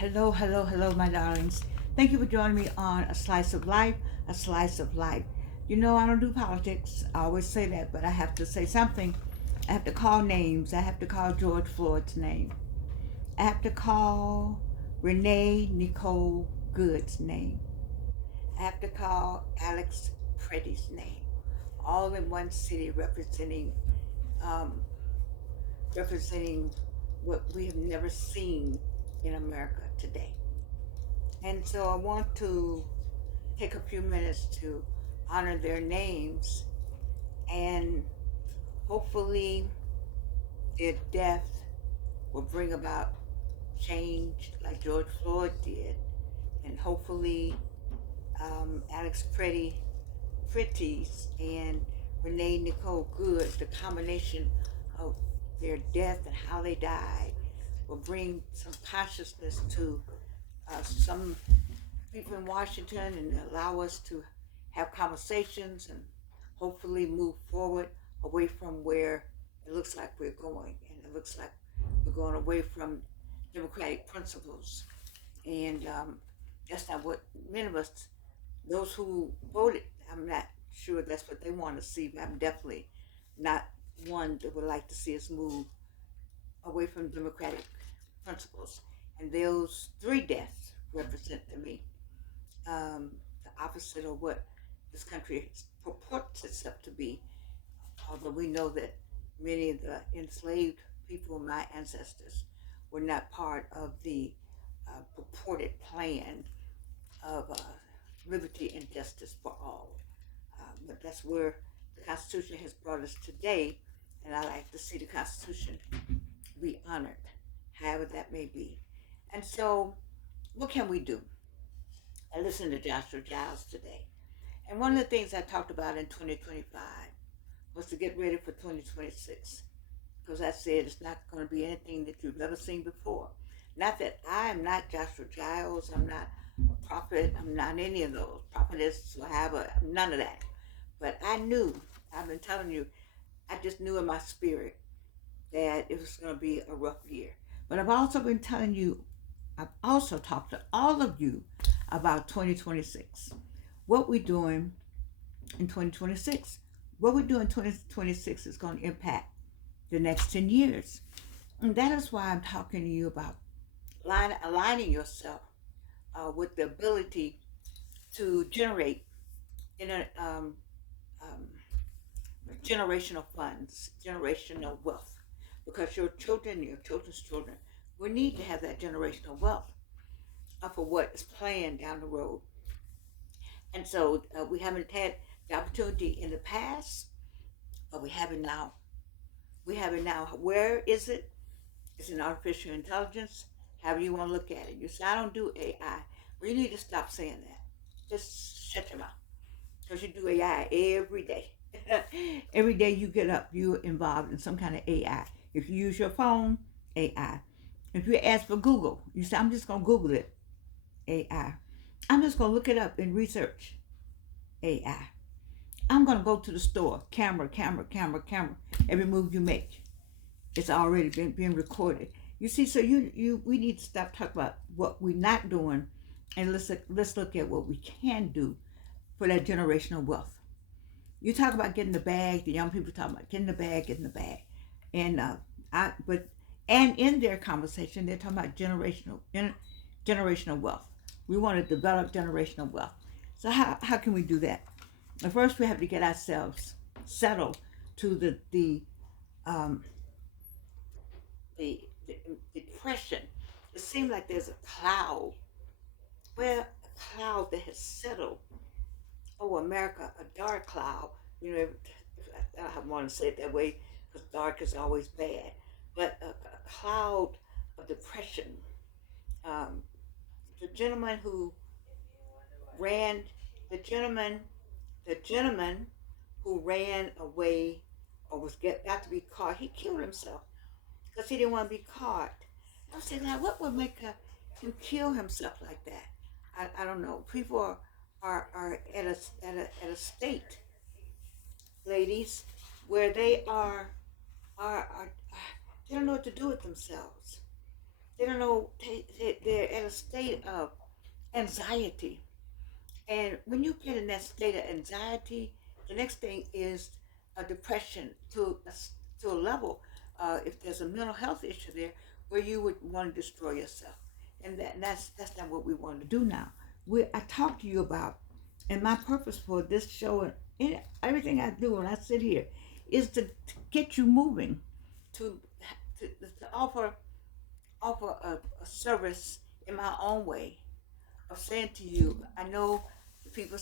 Hello, hello, hello, my darlings. Thank you for joining me on A Slice of Life, A Slice of Life. You know, I don't do politics. I always say that, but I have to say something. I have to call names. I have to call George Floyd's name. I have to call Renee Nicole Good's name. I have to call Alex Pretti's name. All in one city um, representing what we have never seen in America today. And so I want to take a few minutes to honor their names and hopefully their death will bring about change like George Floyd did. And hopefully Alex Pretty's and Renee Nicole Good, the combination of their death and how they died, will bring some consciousness to some people in Washington and allow us to have conversations and hopefully move forward away from where it looks like we're going. And it looks like we're going away from democratic principles. And that's not what many of us, those who voted, I'm not sure that's what they want to see, but I'm definitely not one that would like to see us move away from democratic principles. And those three deaths represent to me the opposite of what this country purports itself to be. Although we know that many of the enslaved people, my ancestors, were not part of the purported plan of liberty and justice for all. But that's where the Constitution has brought us today, and I like to see the Constitution be honored, however that may be. And so, what can we do? I listened to Joshua Giles today. And one of the things I talked about in 2025 was to get ready for 2026. Because I said it's not going to be anything that you've never seen before. Not that I am not Joshua Giles, I'm not a prophet, I'm not any of those. Prophetess, whatever, none of that. But I knew, I've been telling you, I just knew in my spirit that it was going to be a rough year. But I've also been telling you, I've also talked to all of you about 2026. What we're doing in 2026. What we do in 2026 is going to impact the next 10 years. And that is why I'm talking to you about aligning yourself with the ability to generate in a, generational funds, generational wealth. Because your children, your children's children, will need to have that generational wealth for what is planned down the road. And so we haven't had the opportunity in the past, but we have it now. We have it now. Where is it? It's in artificial intelligence. However you want to look at it. You say, I don't do AI. Well, you need to stop saying that. Just shut your mouth. Because you do AI every day. Every day you get up, you're involved in some kind of AI. If you use your phone, AI. If you ask for Google, you say, I'm just going to Google it, AI. I'm just going to look it up and research, AI. I'm going to go to the store, camera, camera, camera, camera. Every move you make, it's already been being recorded. You see, so we need to stop talking about what we're not doing, and let's look at what we can do for that generational wealth. You talk about getting the bag. The young people talk about getting the bag, getting the bag, and and in their conversation, they're talking about generational wealth. We want to develop generational wealth. So how can we do that? Well, first, we have to get ourselves settled to um, the depression. It seems like there's a cloud, well, a cloud that has settled over America, a dark cloud. You know, I don't want to say it that way because dark is always bad, but a cloud of depression. Um, the gentleman who ran, the gentleman, the gentleman who ran away or got to be caught, he killed himself because he didn't want to be caught. I was saying, now what would make him kill himself like that? I don't know. People are at a state, ladies, where are they don't know what to do with themselves. They don't know. They're at a state of anxiety. And when you get in that state of anxiety, the next thing is a depression to a level. If there's a mental health issue there, where you would want to destroy yourself, and that's not what we want to do now. I talk to you about, and my purpose for this show and everything I do when I sit here is to get you moving, to to offer a service in my own way of saying to you, I know people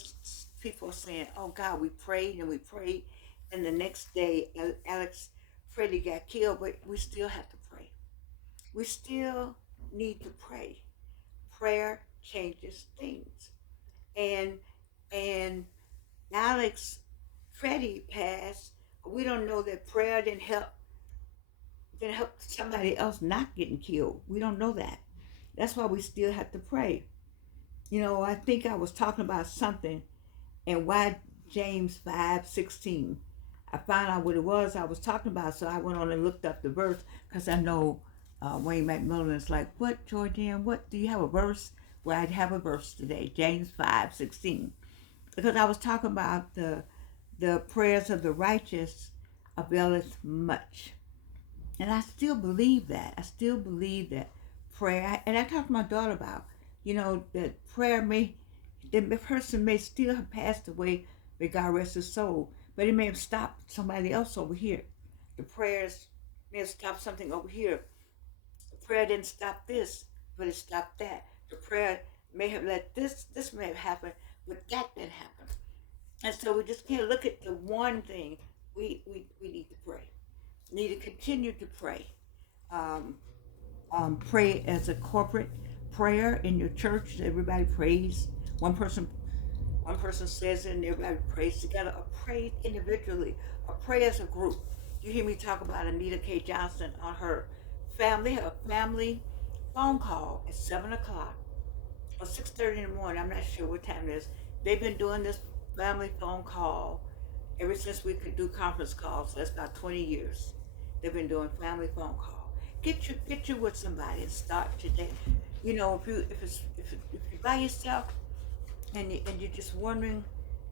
people are saying, "Oh God, we prayed and we prayed," and the next day, Alex Freddie got killed, but we still have to pray. We still need to pray. Prayer changes things, and and Alex Freddie passed. We don't know that prayer didn't help somebody else not getting killed. We don't know that. That's why we still have to pray. I think I was talking about something and why James 5:16. I found out what it was I was talking about, so I went on and looked up the verse because I know Wayne McMillan is like, "What, Georgian? What, do you have a verse?" Well, I'd have a verse today, James 5:16, because I was talking about the prayers of the righteous availeth much. And I still believe that. I still believe that prayer, and I talked to my daughter about, that prayer the person may still have passed away, may God rest his soul, but it may have stopped somebody else over here. The prayers may have stopped something over here. The prayer didn't stop this, but it stopped that. The prayer may have let this may have happened, but that didn't happen. And so we just can't look at the one thing. We need to pray. Need to continue to pray. Um, Pray as a corporate prayer in your church. Everybody prays. One person one person says it and everybody prays together, or pray individually, or pray as a group. You hear me talk about Anita K. Johnson on her family phone call at 7 o'clock or 6:30 in the morning. I'm not sure what time it is. They've been doing this family phone call ever since we could do conference calls. So that's about 20 years. They've been doing family phone call. Get you with somebody and start today. If you're by yourself and you're just wondering,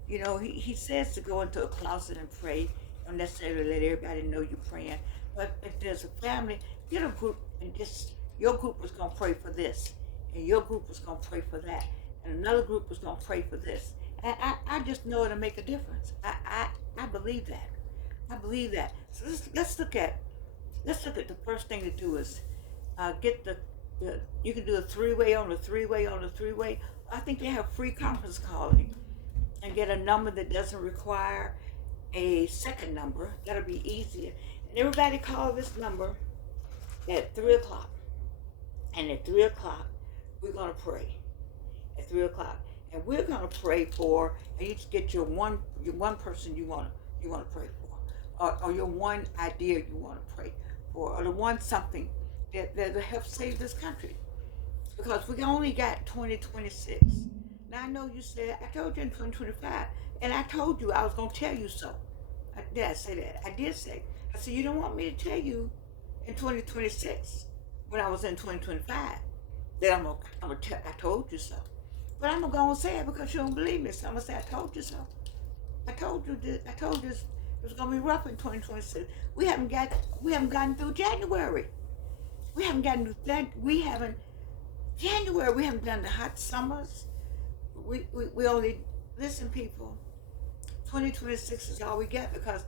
he says to go into a closet and pray. Don't necessarily let everybody know you're praying. But if there's a family, get a group and just your group was gonna pray for this, and your group was gonna pray for that, and another group was gonna pray for this. And I just know it'll make a difference. I believe that. I believe that. So let's look at the first thing to do is get the you can do a three-way on the three-way on the three-way. I think they have free conference calling, and get a number that doesn't require a second number. That'll be easier. And everybody call this number at 3 o'clock. And at 3 o'clock, we're gonna pray. At 3 o'clock, and we're gonna pray for. And you just get your one person you wanna pray for, or your one idea you wanna pray for, or the one something that'll help save this country. Because we only got 2026. Now I know you said, I told you in 2025, and I told you I was going to tell you so. Did I say that? I did say. I said, you don't want me to tell you in 2026 when I was in 2025 that I'm going to tell, I told you so. But I'm going to go and say it because you don't believe me. So I'm going to say, I told you so. I told you this. I told you it was going to be rough in 2026. We haven't gotten through January. We haven't gotten through that. January, we haven't done the hot summers. We only, listen, people, 2026 is all we get because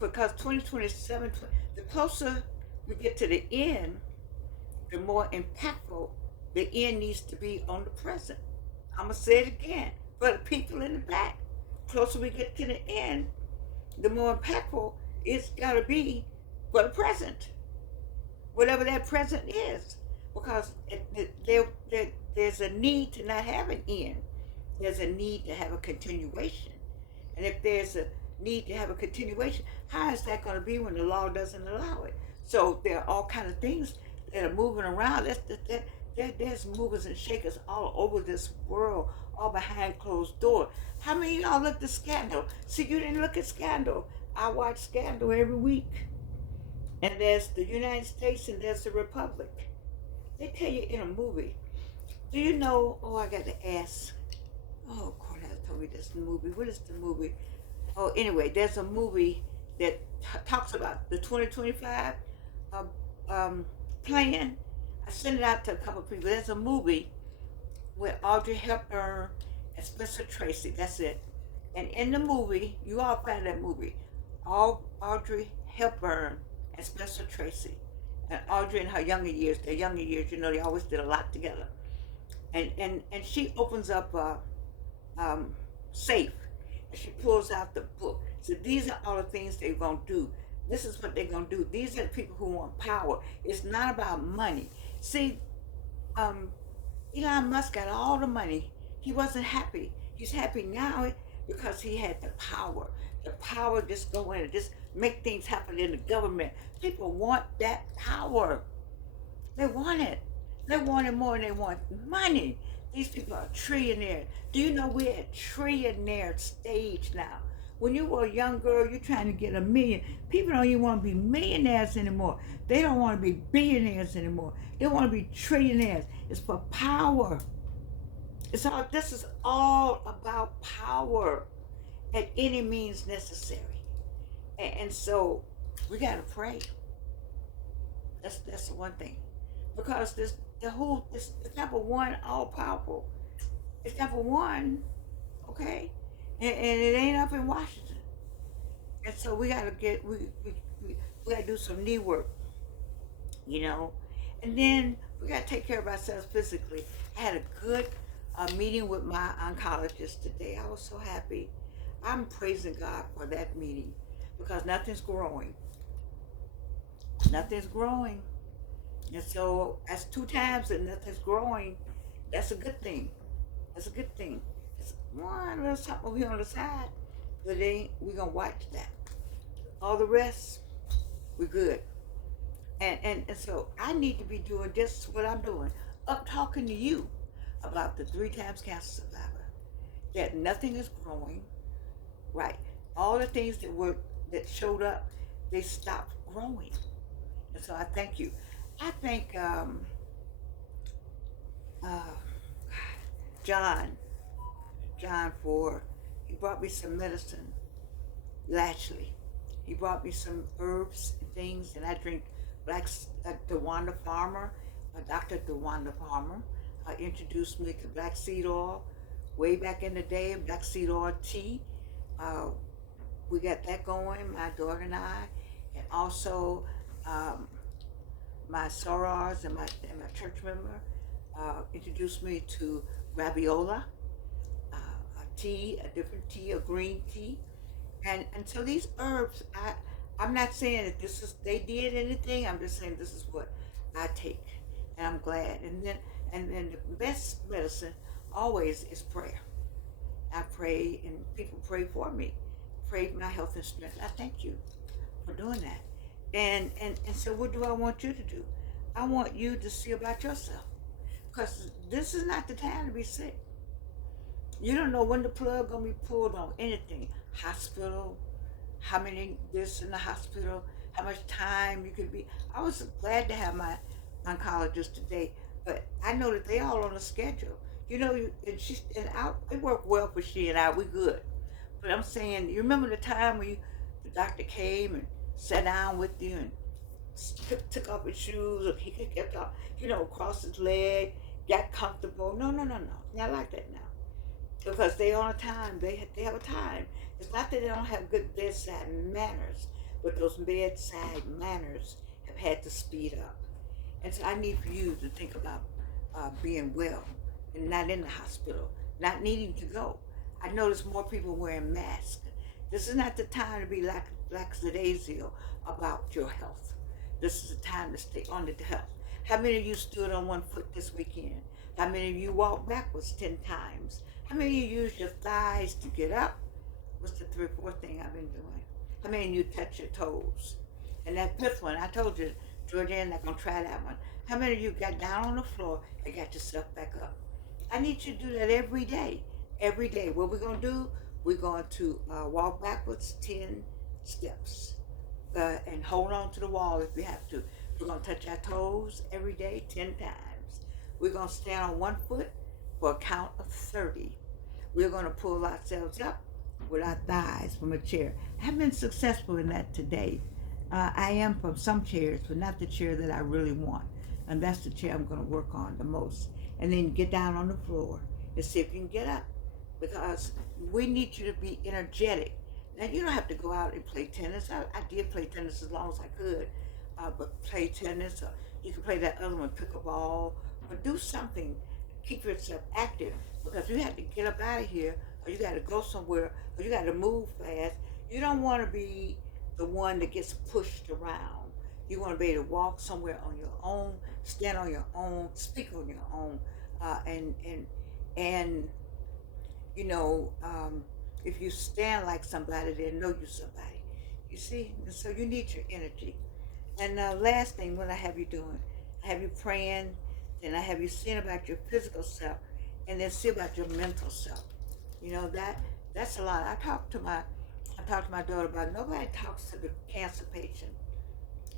2027, the closer we get to the end, the more impactful the end needs to be on the present. I'm going to say it again for the people in the back. The closer we get to the end, the more impactful it's got to be for the present, whatever that present is. Because there's a need to not have an end. There's a need to have a continuation. And if there's a need to have a continuation, how is that going to be when the law doesn't allow it? So there are all kinds of things that are moving around. There's movers and shakers all over this world, all behind closed doors. How many of y'all looked at Scandal? See, you didn't look at Scandal. I watch Scandal every week. And there's the United States and there's the Republic. They tell you in a movie Do you know? Oh, I got to ask. Oh, Cornell told me this movie. What is the movie? Oh, anyway, there's a movie that talks about the 2025 uh, um, plan. I sent it out to a couple of people. There's a movie with Audrey Hepburn and Spencer Tracy. That's it. And in the movie, you all found that movie. All Audrey Hepburn and Spencer Tracy. And Audrey in her younger years, their younger years, they always did a lot together. And she opens up a safe and she pulls out the book. So these are all the things they're going to do. This is what they're going to do. These are the people who want power. It's not about money. See, um, Elon Musk got all the money. He wasn't happy. He's happy now because he had the power. The power just go in and just make things happen in the government. People want that power. They want it. They want it more than they want money. These people are trillionaires. Do you know we're at trillionaire stage now? When you were a young girl, you're trying to get a million. People don't even want to be millionaires anymore. They don't want to be billionaires anymore. They want to be trillionaires. It's for power. This is all about power at any means necessary. And so we gotta pray. That's the one thing. Because this number one all powerful. It's number one, okay? And it ain't up in Washington. And so we gotta we gotta do some knee work, And then we gotta take care of ourselves physically. I had a good meeting with my oncologist today. I was so happy. I'm praising God for that meeting because nothing's growing. Nothing's growing. And so that's 2 times and nothing's growing. That's a good thing. That's a good thing. It's one little something over here on the side, but we're going to watch that. All the rest, we're good. And so I need to be doing just what I'm doing. Up talking to you about the 3 times cancer survivor. That nothing is growing. Right. All the things that showed up, they stopped growing. And so I thank you. I thank John for, he brought me some medicine, Lashley. He brought me some herbs and things, and I drink DeWanda Farmer, Dr. DeWanda Farmer, introduced me to black seed oil way back in the day, black seed oil tea. We got that going, my daughter and I, and also my sorors and my church member introduced me to Raviola, a tea, a different tea, a green tea, and so these herbs, I'm not saying that they did anything. I'm just saying this is what I take, and I'm glad. And then the best medicine always is prayer. I pray, and people pray for me, pray for my health and strength. I thank you for doing that. And so what do I want you to do? I want you to see about yourself, because this is not the time to be sick. You don't know when the plug gonna be pulled on anything. Hospital, how many this in the hospital, how much time you could be. I was glad to have my oncologist today, but I know that they all on a schedule. It worked well for she and I. We good. But I'm saying, you remember the time when the doctor came and sat down with you and took off his shoes, or he kept off, crossed his leg, got comfortable. No. Not like that now. Because they on a time. They have a time. It's not that they don't have good bedside manners, but those bedside manners have had to speed up. And so I need for you to think about being well and not in the hospital, not needing to go. I notice more people wearing masks. This is not the time to be lackadaisical about your health. This is the time to stay on the health. How many of you stood on one foot this weekend? How many of you walked backwards 10 times? How many of you used your thighs to get up? What's the 3rd or 4th thing I've been doing? How many of you touch your toes? And that 5th one, I told you, Georgia's not going to try that one. How many of you got down on the floor and got yourself back up? I need you to do that every day. Every day. What we're going to do, we're going to walk backwards 10 steps and hold on to the wall if we have to. We're going to touch our toes every day 10 times. We're going to stand on one foot for a count of 30. We're going to pull ourselves up with our thighs from a chair. I have been successful in that today. I am from some chairs, but not the chair that I really want. And that's the chair I'm going to work on the most. And then get down on the floor and see if you can get up. Because we need you to be energetic. Now, you don't have to go out and play tennis. I did play tennis as long as I could. But play tennis, or you can play that other one, pickleball, or do something. Keep yourself active. Because you have to get up out of here, or you got to go somewhere, or you got to move fast. You don't want to be the one that gets pushed around. You want to be able to walk somewhere on your own, stand on your own, speak on your own, and you know, if you stand like somebody, they know you're somebody. You see, and so you need your energy. And last thing, what I have you doing, I have you praying, then I have you seeing about your physical self, and then see about your mental self. You know that's a lot. I talked to my daughter about, nobody talks to the cancer patient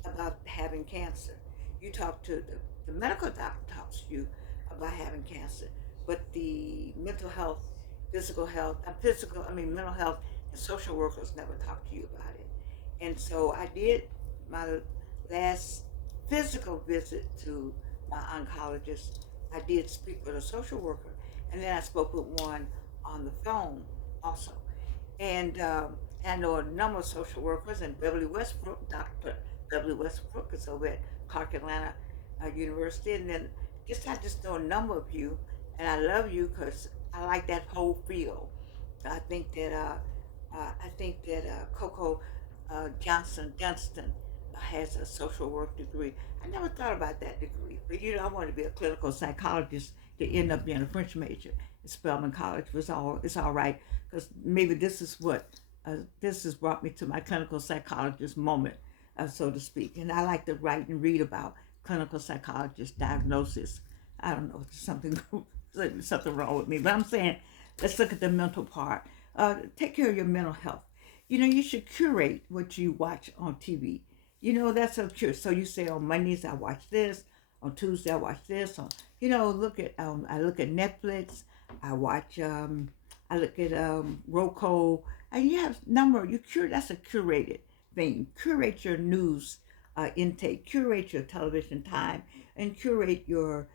about having cancer. You talk to the medical doctor talks to you about having cancer, but the mental health, mental health and social workers never talk to you about it. And so I did my last physical visit to my oncologist. I did speak with a social worker, and then I spoke with one on the phone also. And I know a number of social workers, and Beverly Westbrook, Dr. Beverly Westbrook is over at Clark Atlanta University. And then I just know a number of you, and I love you because I like that whole field. I think that Coco Dunston has a social work degree. I never thought about that degree, but I wanted to be a clinical psychologist to end up being a French major at Spelman College. It's all right, because maybe this has brought me to my clinical psychologist moment, so to speak. And I like to write and read about clinical psychologist diagnosis. I don't know, something wrong with me, but I'm saying, let's look at the mental part. Take care of your mental health. You should curate what you watch on TV. That's a cure. So you say, on Mondays I watch this, on Tuesday I watch this. I look at Netflix. I look at Roku, and you have that's a curated thing. Curate your news intake, curate your television time, and curate your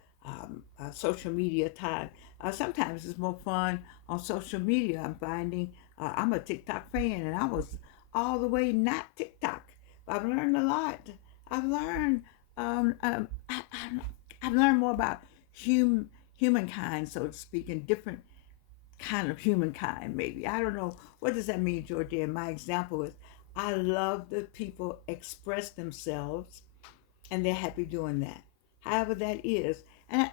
social media time. Sometimes it's more fun on social media. I'm finding I'm a TikTok fan, and I was all the way not TikTok. I've learned a lot. I've learned I've learned more about humankind, so to speak, and different kind of humankind. Maybe I don't know what does that mean, Georgia. And my example is, I love that people express themselves, and they're happy doing that. However that is, and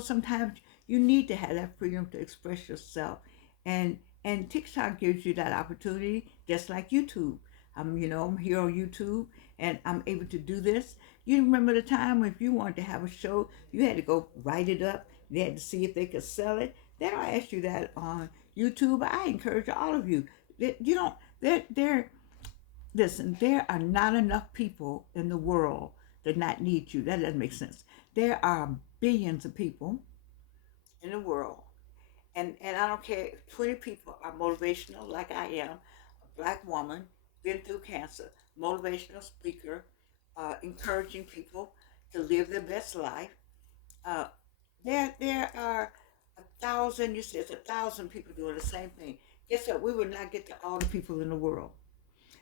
sometimes you need to have that freedom to express yourself, and TikTok gives you that opportunity, just like YouTube. I'm here on YouTube, and I'm able to do this. You remember the time when, if you wanted to have a show, you had to go write it up. They had to see if they could sell it. They don't ask you that on YouTube. I encourage all of you. Listen, there are not enough people in the world that not need you. That doesn't make sense. There are billions of people in the world. And I don't care if 20 people are motivational, like I am, a black woman, been through cancer, motivational speaker, encouraging people to live their best life. There are 1,000, you said it's 1,000 people doing the same thing. Guess what? We would not get to all the people in the world.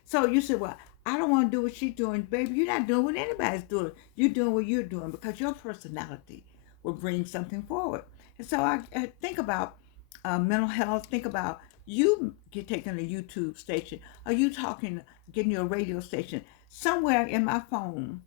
So you said, well, I don't want to do what she's doing. Baby, you're not doing what anybody's doing. You're doing what you're doing, because your personality will bring something forward. And so I think about mental health. Think about you taking a YouTube station. Are you getting your radio station? Somewhere in my phone,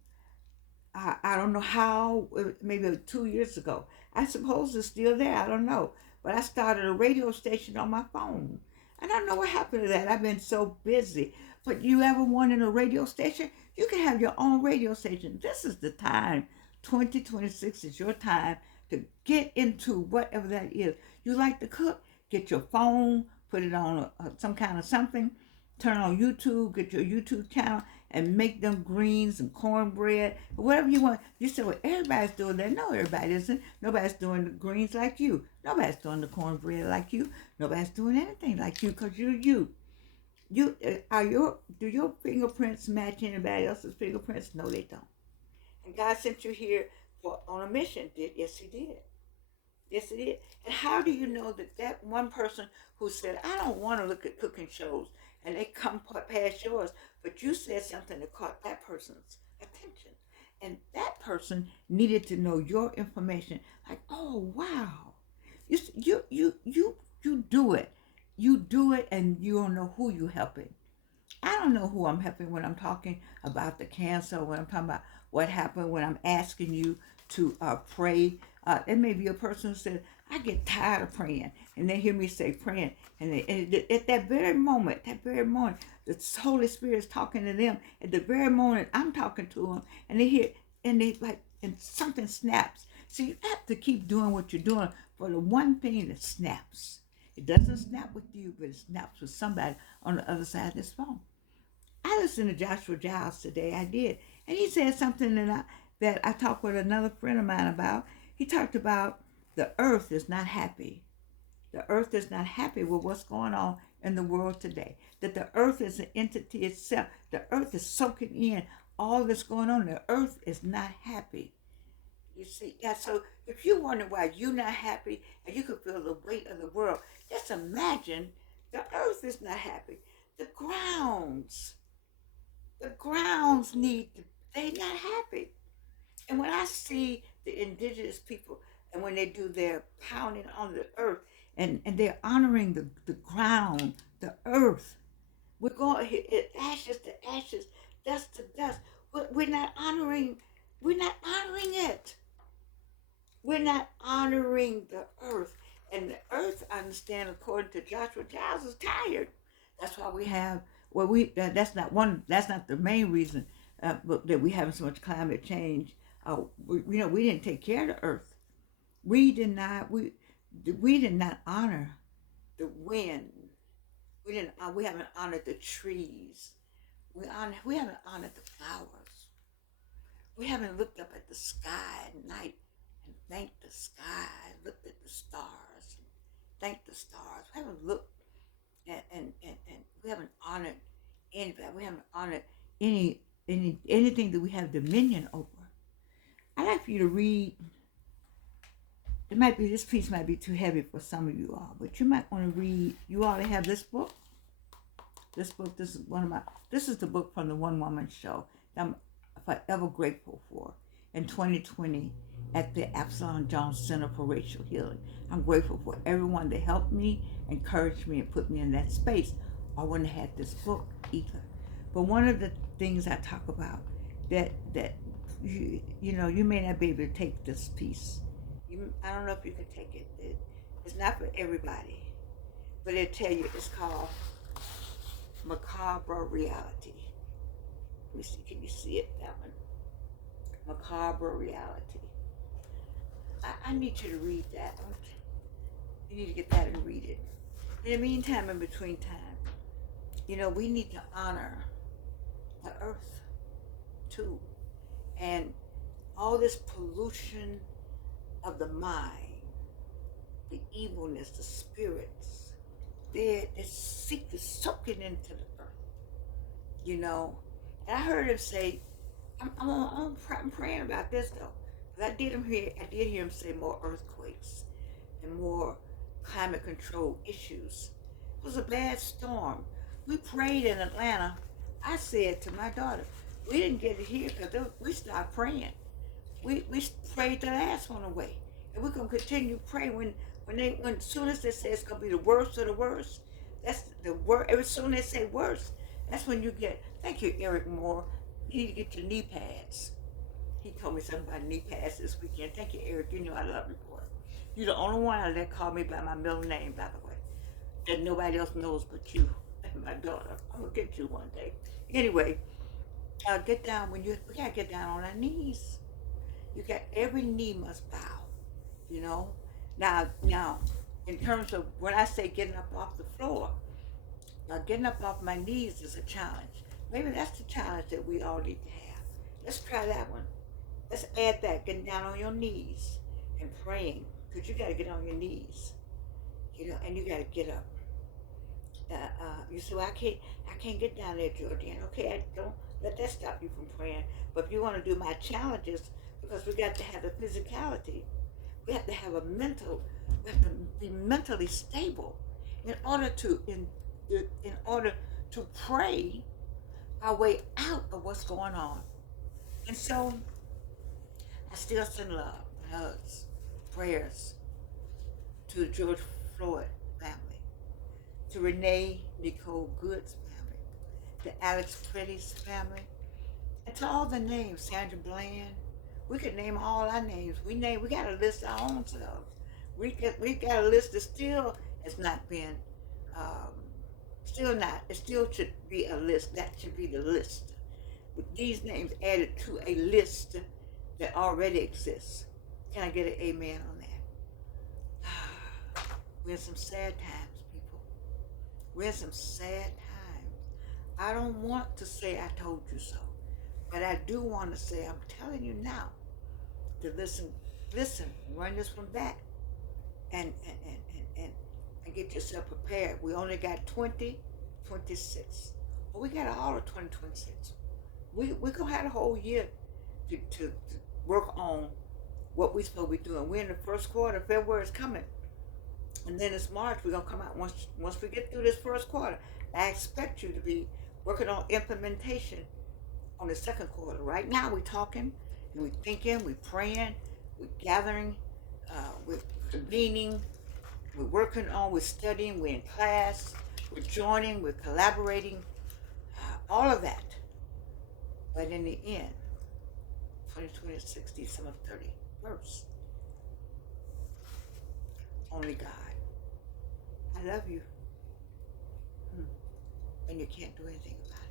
I don't know how, maybe 2 years ago. I suppose it's still there. I don't know. But I started a radio station on my phone. And I don't know what happened to that. I've been so busy. But you ever wanted a radio station? You can have your own radio station. This is the time. 2026 is your time to get into whatever that is. You like to cook? Get your phone, put it on some kind of something, turn on YouTube, get your YouTube channel, and make them greens and cornbread, whatever you want. You say, well, everybody's doing that. No, everybody isn't. Nobody's doing the greens like you. Nobody's doing the cornbread like you. Nobody's doing anything like you because you're you. Do your fingerprints match anybody else's fingerprints? No, they don't. And God sent you here on a mission. Yes, He did. Yes, it is. And how do you know that that one person who said, I don't want to look at cooking shows, and they come past yours, but you said something that caught that person's attention. And that person needed to know your information. Like, oh, wow. You do it. You do it, and you don't know who you helping. I don't know who I'm helping when I'm talking about the cancer, when I'm talking about what happened, when I'm asking you to pray. It may be a person who said, I get tired of praying. And they hear me say praying. And at that very moment, the Holy Spirit is talking to them. At the very moment I'm talking to them, and they hear, and something snaps. So you have to keep doing what you're doing for the one thing that snaps. It doesn't snap with you, but it snaps with somebody on the other side of this phone. I listened to Joshua Giles today. I did. And he said something that I talked with another friend of mine about. He talked about the earth is not happy. The earth is not happy with what's going on in the world today. That the earth is an entity itself. The earth is soaking in all that's going on. The earth is not happy. You see, yeah, so if you wonder why you're not happy and you can feel the weight of the world, just imagine the earth is not happy. The grounds they're not happy. And when I see the indigenous people and when they do their pounding on the earth and they're honoring the ground, the earth, we're going ashes to ashes, dust to dust. We're not honoring it. We're not honoring the earth. And the earth, I understand, according to Joshua Giles, is tired. That's why we have, that's not the main reason that we having so much climate change. We didn't take care of the earth. We did not honor the wind. We haven't honored the trees. We haven't honored the flowers. We haven't looked up at the sky at night and thanked the sky, looked at the stars and thanked the stars. We haven't looked and we haven't honored anybody. We haven't honored anything that we have dominion over. I'd like for you to read. This piece might be too heavy for some of you all, but you might want to read. You already have this book. This is the book from the One Woman Show that I'm forever grateful for in 2020 at the Absalom Jones Center for Racial Healing. I'm grateful for everyone that helped me, encouraged me, and put me in that space. I wouldn't have had this book either. But one of the things I talk about that you may not be able to take this piece. I don't know if you can take it. It's not for everybody, but it'll tell you it's called Macabre Reality. Let me see. Can you see it? That one. Macabre Reality. I need you to read that. You need to get that and read it. In the meantime, in between time, we need to honor the earth too. And all this pollution of the mind, the evilness, the spirits, they're soaking into the earth, And I heard him say, I'm praying about this though. But I did hear him say more earthquakes and more climate control issues. It was a bad storm. We prayed in Atlanta. I said to my daughter, we didn't get it here because we started praying. We prayed the last one away. And we're going to continue praying when as soon as they say it's going to be the worst of the worst, that's the worst. As soon as they say worst, that's when you get, thank you, Eric Moore, you need to get your knee pads. He told me something about knee pads this weekend. Thank you, Eric. You know I love you for it. You're the only one that called me by my middle name, by the way, that nobody else knows but you and my daughter. I'm going to get you one day. Anyway, get down we got to get down on our knees. Every knee must bow, Now, in terms of when I say getting up off the floor, getting up off my knees is a challenge Maybe that's the challenge that we all need to have. Let's try that one. Let's add that, getting down on your knees and praying, because you got to get on your knees, and you got to get up. You say, well, I can't get down there, Jordan. Okay, I don't let that stop you from praying. But if you want to do my challenges, because we got to have the physicality, we have to have we have to be mentally stable in order to pray our way out of what's going on. And so I still send love, hugs, prayers to the George Floyd family, to Renee Nicole Good's family, to Alex Pretti's family, and to all the names, Sandra Bland. We could name all our names. We got a list our own selves. We got a list that still has not been, um, still not. It still should be a list. That should be the list. With these names added to a list that already exists. Can I get an amen on that? We're in some sad times, people. We're in some sad times. I don't want to say I told you so, but I do want to say I'm telling you now to listen, run this one back, and get yourself prepared. We only got 2026. Well, we got all of 2026. We're gonna have a whole year to work on what we're supposed to be doing. We're in the first quarter. February is coming, and then it's March. We're gonna come out once we get through this first quarter. I expect you to be working on implementation on the second quarter. Right now, we're talking and we're thinking, we're praying, we're gathering, we're convening, we're studying, we're in class, we're joining, we're collaborating, all of that. But in the end, 2026, December 31st, only God. I love you. And you can't do anything about it.